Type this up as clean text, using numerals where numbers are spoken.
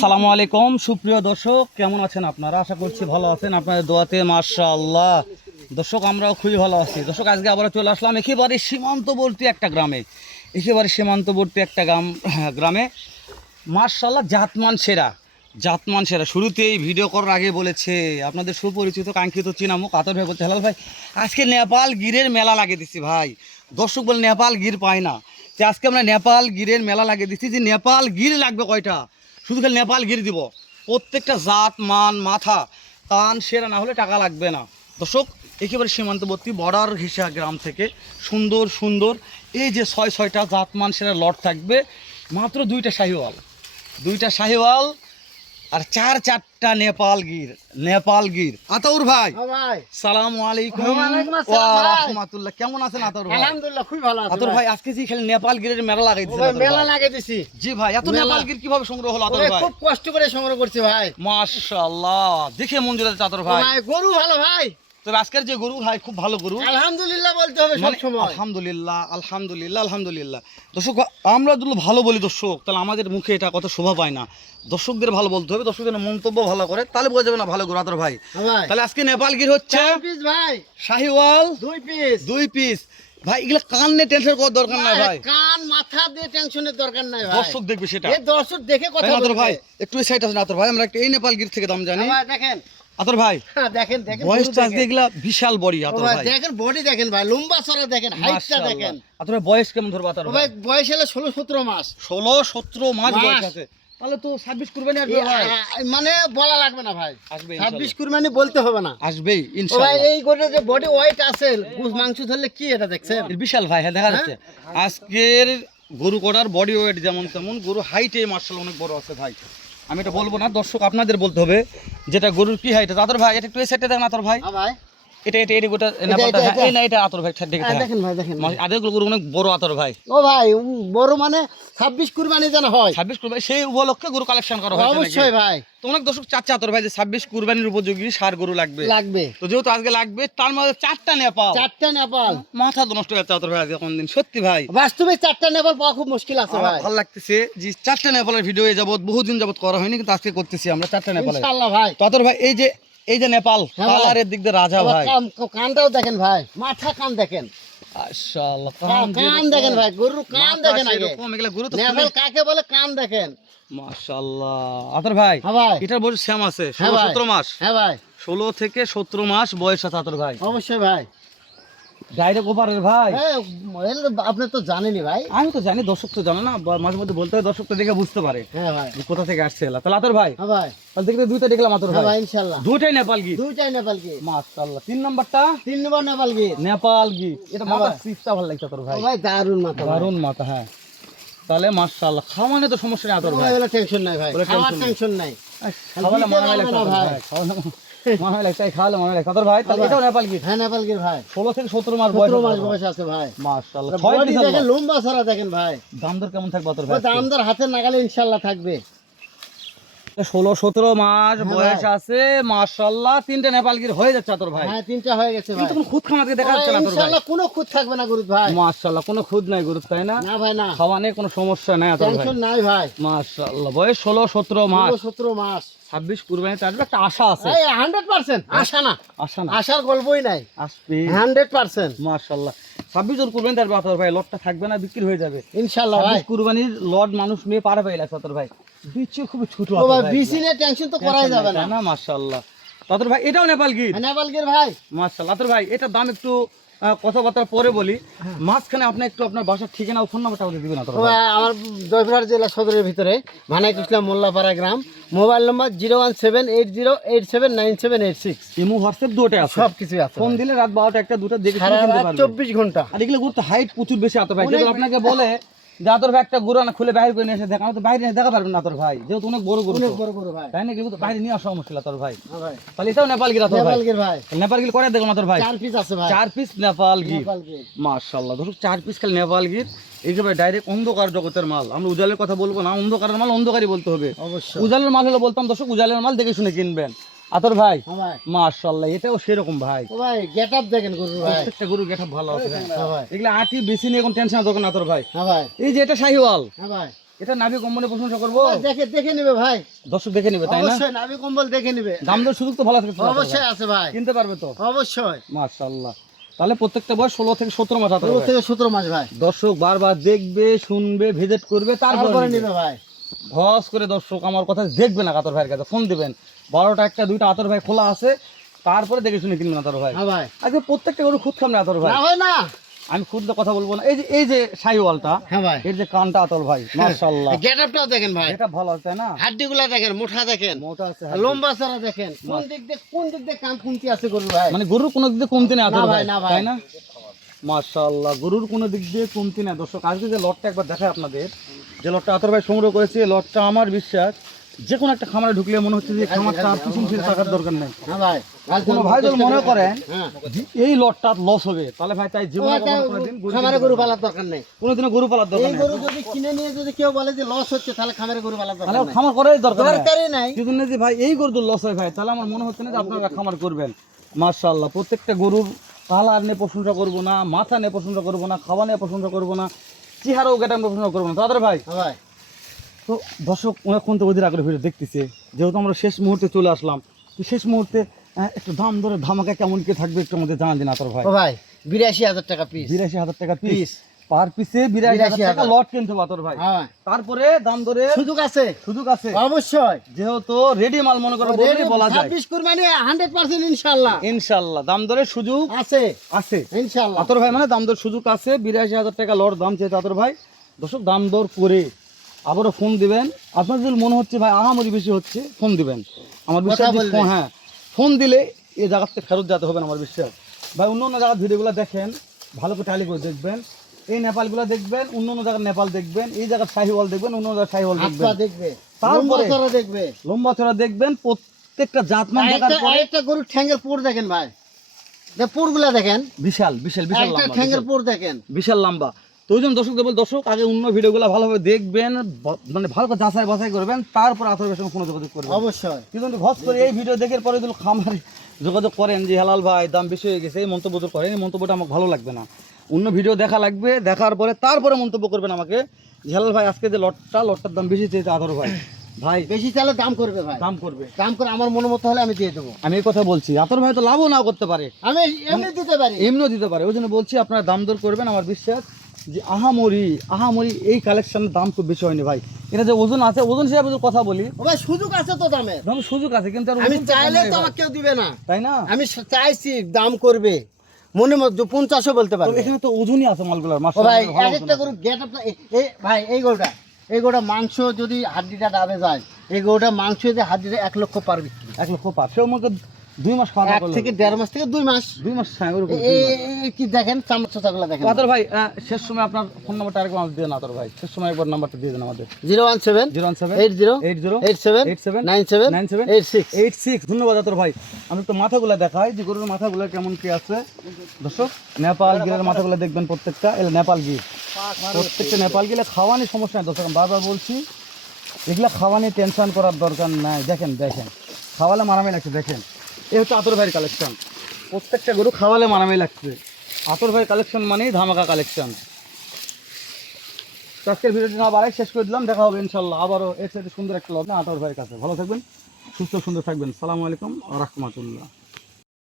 সালামু আলাইকুম সুপ্রিয় দর্শক, কেমন আছেন আপনারা? আশা করছি ভালো আছেন, আপনাদের দোয়াতে মাশাআল্লাহ। দর্শক আমরাও খুবই ভালো আছি। দর্শক আজকে আবার চলে আসলাম একেবারে সীমান্তবর্তী একটা গ্রামে, গ্রামে মাশাআল্লাহ জাতমান সেরা। শুরুতেই ভিডিও করার আগে বলেছে আপনাদের সুপরিচিত কাঙ্ক্ষিত চিনামুখ আতর ভাই বলতে, হেলাল ভাই আজকে নেপাল গিরের মেলা লাগিয়ে দিচ্ছি ভাই। দর্শক বলে নেপাল গির পায় না, যে আজকে আমরা নেপাল গিরের মেলা লাগিয়ে দিচ্ছি। যে নেপাল গির লাগবে কয়টা, শুধু খালি নেপাল গির দিব। প্রত্যেকটা জাত মান মাথা কান সেরা না হলে টাকা লাগবে না। দর্শক একেবারে সীমান্তবর্তী বর্ডার ঘেঁষা গ্রাম থেকে সুন্দর সুন্দর এই যে ছয়টা জাত মান সেরা লট থাকবে। মাত্র দুইটা শাহিওয়াল আর চারটা নেপাল গির। আতাউর ভাই সালামু আলাইকুম ওয়া রাহমাতুল্লাহ, কেমন আছেন আতাউর ভাই? আলহামদুলিল্লাহ খুব ভালো আছি আতাউর ভাই আজকে যে খালি নেপাল গিরের মেলা লাগাইতেছি। জি ভাই, এত নেপাল গির কিভাবে সংগ্রহ হলো আতাউর ভাই? খুব কষ্ট করে সংগ্রহ করছি ভাই। মাশাআল্লাহ, দেখে মন জুড়ে যাচ্ছে আতাউর ভাই। গরু ভালো ভাই, তবে আজকের যে গরু ভাই খুব ভালো গরু, আলহামদুলিল্লাহ বলতে হবে সব সময়। আলহামদুলিল্লাহ। দর্শক আমরা যদি ভালো বলি দর্শক, তাহলে আমাদের মুখে এটা কথা শোভা পায় না। দর্শকদের ভালো বলতে হবে, দর্শকদের মন্তব্য ভালো করে, তাহলে বোঝা যাবে না ভালো গরু আতাউর ভাই। তাহলে আজকে নেপাল গির হচ্ছে 4 পিস ভাই, শাহিওয়াল 2 পিস। ভাই এগুলা কান নিয়ে টেনশন করার দরকার নাই ভাই, কান মাথা দিয়ে টেনশনের দরকার নাই ভাই। দর্শক দেখবে সেটা, এই দর্শক দেখে কথা বলবে। আতাউর ভাই একটু এই সাইড আসেন আতাউর ভাই, আমরা একটা এই নেপাল গির থেকে দাম জানি। ভাই দেখেন আতাউর ভাই দেখেন বয়সটা আজকে এগুলা বিশাল বড়ি আতাউর ভাই। দেখেন বডি দেখেন ভাই, লম্বা চড়া দেখেন, হাইটটা দেখেন। আতাউর ভাই বয়স কেমন ধরবা আতাউর ভাই? বয়স হলো 16-17 মাস। 16-17 মাস বয়স আছে, তাহলে তো 26 কুরবানি আসবে ভাই। মানে বলা লাগবে না ভাই, আসবে 26 কুরবানি বলতে হবে না, আসবেই ভাই। ইনশাআল্লাহ। এই গরুর যে বডি ওয়েট আছে, মাংস ধরলে কি এটা দেখছেন? বিশাল ভাই, হ্যাঁ দেখা যাচ্ছে। আজকের গরু করার বডি ওয়েট যেমন তেমন, গরু হাইটে মাশাআল্লাহ অনেক বড় আছে ভাই। আমি এটা বলবো না, দর্শক আপনাদের বলতে হবে যেটা গরুর কি হাইট। আতর ভাই এটা একটু এই সাইডে দেখেন আতর ভাই, ভাই এটা গোটা নেপালটা, এই না এটা আতর ভাই দেখে দেখেন ভাই, দেখেন আদের গরু অনেক বড় আতর ভাই। ও ভাই বড় মানে 26 কুরবানি যেন হয়, 26 কুরবানি সেই উপলক্ষে গরু কালেকশন করা হয় অবশ্যই ভাই। তো অনেক দর্শক চাচ্ছে আতর ভাই যে 26 কুরবানির উপযোগী সার গরু লাগবে। তো যেহেতু আজকে লাগবে, তার মধ্যে 4টা নেপাল, মাথা তো নষ্ট হয়ে যাচ্ছে আতর ভাই আজকে কোন দিন। সত্যি ভাই বাস্তবে 4টা নেপাল পাওয়া খুব মুশকিল আছে ভাই। ভালো লাগতেছে যে 4টা নেপালের ভিডিও যাবত বহুদিন যাবত করা হয়নি, কিন্তু আজকে করতেছি আমরা 4টা নেপাল ইনশাআল্লাহ ভাই। তো আতর ভাই এই যে নেপাল কালারের দিক দিয়ে রাজা ভাই, কানটাও দেখেন ভাই, মাথা কান দেখেন, মাশাআল্লাহ কান দেখেন ভাই, গরুর কান দেখেন আগে। গরু তো নেপাল কাকে বলে কান দেখেন, মাশাআল্লাহ। আতর ভাই এটার বয়স সেম আছে 16-17 মাস। হ্যাঁ ভাই 16 থেকে 17 মাস বয়স আছে আতর ভাই। অবশ্যই ভাই, ডাইরেক্ট ওপারের ভাই। আপনি তো জানেনই ভাই। আমি তো জানি, দর্শক তো জানে না, মাঝে মধ্যে বলতে হয়, দর্শক তো দেখে বুঝতে পারে হ্যাঁ ভাই কোথা থেকে আসছে এলা। তাহলে আতর ভাই ভাই তাহলে দেখলে দুইটা দেখলাম আতর ভাই, ইনশাআল্লাহ দুইটাই নেপাল গির, মাশাআল্লাহ। 3 নাম্বারটা 3 নম্বর নেপাল গির, এটা মাথা সিপটা ভালো লাগছে আতর ভাই, ভাই দারুন মাথা। হ্যাঁ তাহলে মাশাআল্লাহ। খাওয়ানো তো সমস্যা নেই আতর ভাই, ওগুলো টেনশন নাই ভাই, খাওয়ার টেনশন নাই। খাওয়ালে মনে লাগছে ভাই, মনে লাগছে খাওয়ালে মনে লাগছে আতর ভাই। তাহলে এটাও নেপাল গির। হ্যাঁ নেপাল গির ভাই, 16 থেকে 17 মাস বয়স আছে ভাই, মাশাআল্লাহ। বডি দেখেন, লম্বা চড়া দেখেন ভাই। দাম দর কেমন থাকবে আতর ভাই? দাম দর হাতের নাগালে ইনশাআল্লাহ থাকবে। 16-17 মাস বয়স আছে মাশাআল্লাহ। 3টে নেপাল গির হয়ে যাচ্ছে আতর ভাই। হ্যাঁ 3টা হয়ে গেছে ভাই, কিন্তু কোন খুদ খামাতে দেখা যাচ্ছে না আতর ভাই। ইনশাআল্লাহ কোনো খুদ থাকবে না গরু ভাই, মাশাআল্লাহ। কোনো খুদ নাই গরু, তাই না? না ভাই না, খাওয়ানে কোনো সমস্যা নাই আতর ভাই, টেনশন নাই ভাই। মাশাআল্লাহ। বয়স 16-17 মাস, 17 মাস। 26 কুরবানিতে আসবে একটা আশা আছে। এই 100% আশা না, আশার গল্পই নাই, আসবে 100%। মাশাআল্লাহ। 26 জন কুরবানিতে আসবে আতর ভাই, লটটা থাকবে না, বিক্রি হয়ে যাবে ইনশাআল্লাহ ভাই। 26 কুরবানির লট মানুষ নিয়ে পার হয়ে গেছে আতর ভাই। বিচি খুব ছোট ও ভাই, বিসি নিয়ে টেনশন তো করাই যাবে না। মাশাআল্লাহ। আতর ভাই এটাও নেপাল গির, নেপাল গির ভাই মাশাআল্লাহ। আতর ভাই এটার দাম একটু কথাবার্তা পরে বলি, মাঝখানে আপনি একটু আপনার বাসার ঠিকানা ও ফোন নাম্বারটা বলে দিবেন আতর ভাই। আমার জয়পুরহাট জেলা সদরের ভিতরে ভানাইত ইসলাম মোল্লাপাড়া গ্রাম, মোবাইল নম্বর 01780879786। ইমো হোয়াটসঅ্যাপ দুটোই আছে, সবকিছু আছে। ফোন দিলে রাত 12টা 1টা 2টা দেখে শুনে কিনতে পারবেন, 24 ঘন্টা। আর এগুলো গুরুত্ব হাইট প্রচুর বেশি আতর ভাই। যেহেতু আপনাকে বলে যে আতর ভাই একটা গরু না খুলে বাইরে করে নিয়ে এসে দেখা, তো বাইরে দেখা পারবেন না আতর ভাই, যেহেতু অনেক বড় গরু, ভাই তাই না? কিন্তু বাইরে নিয়ে আসা মুশকিল আতর ভাই। হ্যাঁ ভাই, তাহলে এটাও নেপাল গির আতর ভাই। ভাই নেপাল গির করে দেখুন আতর ভাই, 4 পিস আছে ভাই, 4 পিস নেপাল গির মাশাআল্লাহ। দর্শক 4 পিস খালি নেপাল গির, একেবারে ডাইরেক্ট অন্ধকার জগতের মাল। আমরা উজালের কথা বলবো না, অন্ধকারের মাল অন্ধকারই বলতে হবে। অবশ্যই উজালের মাল হলে বলতাম দর্শক উজালের মাল দেখে শুনে কিনবেন আতর ভাই। মাশাআল্লাহ এটাও সেরকম ভাই, ও ভাই গেটআপ দেখেন গরু ভাই, প্রত্যেকটা গরু গেটআপ ভালো আছে হ্যাঁ ভাই। এগুলা আটি বেশি নিয়ে কোন টেনশন দরকার না আতর ভাই। হ্যাঁ ভাই, এই যে এটা শাহিওয়াল, হ্যাঁ ভাই এটা নাভি কম্বলের প্রশংসা করবো, দেখে দেখে নিবে ভাই, দর্শক দেখে নেবে তাই না? অবশ্যই নাভি কম্বল দেখে নিবে। দাম দর সুযোগ তো ভালো থাকছে আতর ভাই। অবশ্যই আছে ভাই, কিনতে পারবে তো? অবশ্যই। মাশাআল্লাহ। তাহলে প্রত্যেকটা বয়স 16 থেকে 17 মাস আতর 16 ভাই। থেকে 17 মাস ভাই, দর্শক বারবার দেখবে, শুনবে, ভিজিট করবে, তারপরে তারপরে নিবে। নিবে ভাই। ভস করে দর্শক আমার কথা দেখবেন না, আতর ভাইয়ের কাছে ফোন দিবেন, 12টা 1টা 2টা আতর ভাই খোলা আছে, তারপরে দেখে শুনে কিনবেন আতর ভাই। হ্যাঁ ভাই, আজকে প্রত্যেকটা গরু খুদ খামনে আতর ভাই, না ভাই না। আমি খুদ কথা বলবো না। এই যে শাহিওয়ালটা, হ্যাঁ ভাই, এর যে কানটা আতর ভাই, মাশাআল্লাহ, গেটআপটাও দেখেন ভাই, এটা ভালো আছে তাই না? হাড্ডিগুলা দেখেন, মোটা দেখেন, মোটা আছে, আর লম্বা চড়া দেখেন, কোন দিক দিয়ে কান খুনতি আছে গরু ভাই। মানে গরুর কোনো দিক দিয়ে কমতি নেই আতর না ভাই, ভাই, না ভাই। তাই না? মাশাআল্লাহ, গরুর কোনো দিক দিয়ে কমতি নেই। দর্শক আজকে যে লটটা একবার দেখায় আপনাদের, যে লটটা আতর ভাই সংগ্রহ করেছে, এই লটটা আমার বিশ্বাস যে কোনো একটা খামারে ঢুকলে মনে হচ্ছে যে খামারটা আর পিছন ফিরে থাকার দরকার নেই। হ্যাঁ ভাই, কোনো ভাই যদি মনে করেন হ্যাঁ, যে এই লটটা লস হবে, তাহলে ভাই তাই জীবনে কোনোদিন খামারে গরু পালার দরকার নেই। কোনোদিনও গরু পালার দরকার এই নেই। গরু যদি কিনে নিয়ে যদি কেউ বলে যে লস হচ্ছে, তাহলে খামারে গরু পালার তাহলে দরকার নেই, খামার করাই দরকার নেই। দরকারই নাই। যদি না যে ভাই এই গরু লস হয় ভাই, তাহলে আমার মনে হচ্ছে না যে আপনারা খামার করবেন। মাশাআল্লাহ, প্রত্যেকটা গরুর কালার নিয়ে প্রশংসা করবো না, মাথা নিয়ে প্রশংসা করবো না, খাওয়া নিয়ে প্রশংসা করবো না, চেহারাও গেটা প্রশংসা করবো না তাদের ভাই। হ্যাঁ ভাই, তো দর্শক অনেকক্ষণ তো ওদের আগ্রহ ভিডিও দেখতেছে, যেহেতু আমরা শেষ মুহূর্তে চলে আসলাম, তো শেষ মুহূর্তে একটু দাম ধরে ধামাকা কেমন কি থাকবে একটু আমাদের জানা দিন আতর ভাই। ও ভাই 82,000 টাকা পিস। 82,000 টাকা পিস, পার পিসে 82,000 টাকা লট কিনতে হবে আতর ভাই। হ্যাঁ, তারপরে দাম ধরে সুযোগ আছে, সুযোগ আছে, অবশ্যই। যেহেতু রেডি মাল মনে করো বললেই বলা যায়। 26 কুরবানি 100% ইনশাআল্লাহ ইনশাআল্লাহ দাম দরের সুযোগ আছে, আছে ইনশাআল্লাহ। আতর ভাই, মানে দাম দর সুযোগ আছে। 82,000 টাকা লট দাম চেয়েছে আতর ভাই। দর্শক দাম দর করে আবারও ফোন দিবেন, আপনার যদি মনে হচ্ছে ভাই আহামরি বেশি হচ্ছে, ফোন দিবেন আমার বিশ্বাস। কথা বলবেন। হ্যাঁ, ফোন দিলে এই জায়গাতে ফেরত যেতে হবে না আমার বিশ্বাস ভাই। অন্য অন্য জায়গার ভিডিওগুলো দেখেন, ভালো করে টালি করে দেখবেন, এই নেপালগুলো দেখবেন, অন্য অন্য জায়গার নেপাল দেখবেন, এই জায়গার শাহিওয়াল দেখবেন, অন্য জায়গার শাহিওয়াল দেখবেন, হাতপা দেখবে, তারপরে লম্বা চড়া দেখবে, লম্বা চড়া দেখবেন, প্রত্যেকটা জাতমান দেখার পরে আরেকটা গরুর ঠ্যাঙ্গের পোর দেখেন ভাই, যে পোরগুলা দেখেন, বিশাল বিশাল বিশাল একটা লম্বা, ঠ্যাঙ্গের বিশাল। পোর দেখেন। বিশাল লম্বা। তো ওই জন্য দর্শক দেবল, দর্শক আগে অন্য ভিডিওগুলো ভালোভাবে দেখবেন, মানে ভালো করে যাচাই বাছাই করবেন, তারপর আতরের সঙ্গে ফোনে যোগাযোগ করবেন। অবশ্যই, কিন্তু ঘস করে এই ভিডিও দেখার পরে যদি খামারে যোগাযোগ করেন যে হেলাল ভাই দাম বেশি হয়ে গেছে, এই মন্তব্য তো করেন, এই মন্তব্যটা আমাকে ভালো লাগবে না। অন্য ভিডিও দেখা লাগবে, দেখার পরে তারপরে মন্তব্য করবেন আমাকে যে হেলাল ভাই আজকে যে লটটার দাম বেশি চেয়েছে আতর ভাই, ভাই বেশি চাইলে দাম করবে ভাই, দাম করবে, দাম করে আমার মন মতো হলে আমি দিয়ে দেবো। আমি এই কথা বলছি। আতর ভাই তো লাভও নাও করতে পারে, আমি এমনি দিতে পারি। এমনিও দিতে পারে, ওই জন্য বলছি আপনারা দাম দর করবেন। আমার বিশ্বাস যে আহামরি এই কালেকশনের দাম খুব বেশি হয়নি ভাই। এটা যে ওজন আছে, ওজন হিসাবে যদি কথা বলি, ও ভাই সুযোগ আছে তো দামের, দাম সুযোগ আছে, কিন্তু আর আমি ওজন তো কম চাইলে নেই তো ভাই, আমাকে কেউ দিবে না। তাই না? আমি চাইছি দাম করবে, মনে মধ্যে 50ও বলতে তো পারবে। এখানে তো ওজনই আছে মালগুলোর, ও মাশাআল্লাহ ভাই ভালো এক একটা ওজন গরু আছে। গেট আপ, ভাই এই গরুটা মাংস যদি হাড্ডিটা ডাবে যায়, এই গরুটা মাংস যদি হাড্ডিটা 1 লক্ষ পার বিক্রি, 1 লক্ষ পার, সেও মধ্যে 2 মাস খাওয়া দাওয়া 1 করলে থেকে 1.5 মাস থেকে 2 মাস। 2 মাস, হ্যাঁ ওরকম 2 মাস। এই কি দেখেন চামচাগুলো দেখেন। আতর ভাই শেষ সময় আপনার ফোন নাম্বারটা আরেকবার আমাদের দিয়ে দেন আতর ভাই, শেষ সময় একবার নাম্বারটা দিয়ে দেন আমাদের। 017 017 80 80 87 87 97 97 86। 86। ধন্যবাদ আতর ভাই। আমি একটু মাথাগুলো দেখাই যে গরুর মাথাগুলো কেমন কি আছে। দর্শক নেপাল গিরের মাথাগুলো দেখবেন, প্রত্যেকটা এগুলো নেপাল গির, প্রত্যেকটা নেপাল গিলে খাওয়ানি সমস্যা নেই। দর্শক আমি বারবার বলছি, এগুলো খাওয়ানি টেনশন করার দরকার নাই। দেখেন দেখেন খাওয়ালে মারামি লাগছে, দেখেন এই হচ্ছে আতর ভাইয়ের কালেকশন। প্রত্যেকটা গরু খাওয়ালে মারামি লাগছে। আতর ভাইয়ের কালেকশন মানেই ধামাকা কালেকশন। আজকের ভিডিওটি না বাড়াই শেষ করে দিলাম, দেখা হবে ইনশাল্লাহ আবারও এর সাথে সুন্দর একটা লগ্ন আতর ভাইয়ের কাছে। ভালো থাকবেন, সুস্থ সুন্দর থাকবেন। সালামু আলাইকুম ওয়া রাহমাতুল্লাহ।